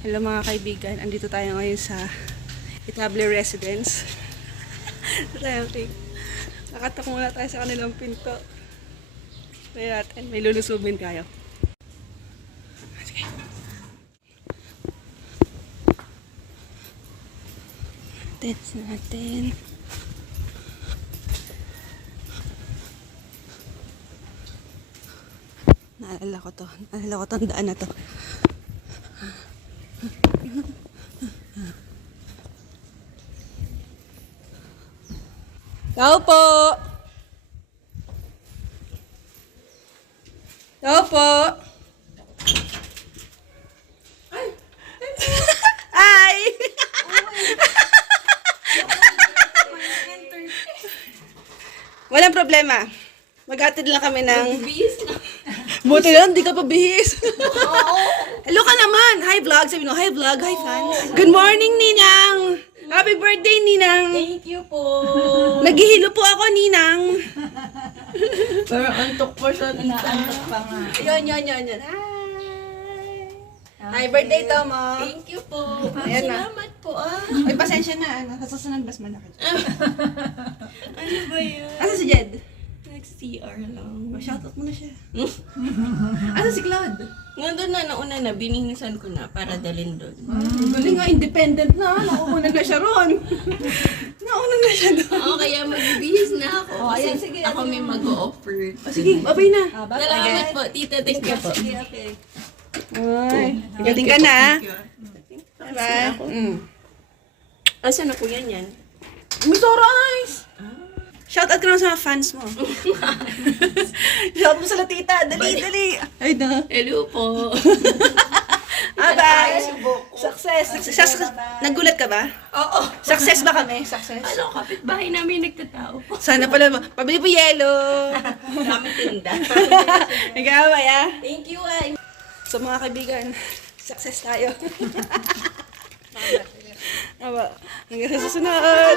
Hello mga kaibigan, andito tayo ngayon sa Itable Residence. Nakatak muna tayo sa kanilang pinto. Kaya natin, may lulusubin kayo. Sige. Tents natin. Naalala ko tong daan na to. Tao po! Tao po! Hi! Walang problema. Maghatid lang kami ng... Buti lang, di ka pa bihis. Hello ka naman. Hi vlog. Sabi mo, hi vlog, hi fans. Good morning, Ninang. Happy birthday, Ninang. Thank you po. Naghihilo po ako, Ninang. Pero antok pa siya. Naantok pa nga. Yun. Hi. Hi, birthday, Tomo. Thank you po. Ayan na. Salamat po ah. Ay, pasensya na. Sa susunod, mas malaki. Ano ba yan? Asa si Jed? Nag-CR lang. Shoutout mo na siya. Asa si Claude? Nandun na, nauna na, binihinisan ko na para dalhin doon. Galing nga, independent na. Nakukunan na siya ron. Nauna na siya doon. Oo, kaya magbibihis na ako. Oh, Kasi ayan, sige, ako may mag-o-offer. Sige, babay na. Salamat po, tita. Thank you po. Okay. Ay, galing ka na. Thank you. Bye. Asan na po yan? Misora Eyes! Shoutout ka naman sa mga fans mo. Shoutout mo sa latita. Dali. Ay, na. Hello po. Bye. Success. Nagulat ka ba? Oo. Success ba kami? Success. Ano, kapitbahay namin nagtatao po. Sana pala, pabili po yelo. Kami tinda. Nag-aaway ah. Thank you ay. So mga kaibigan, success tayo. Aba, hanggang sa susunod.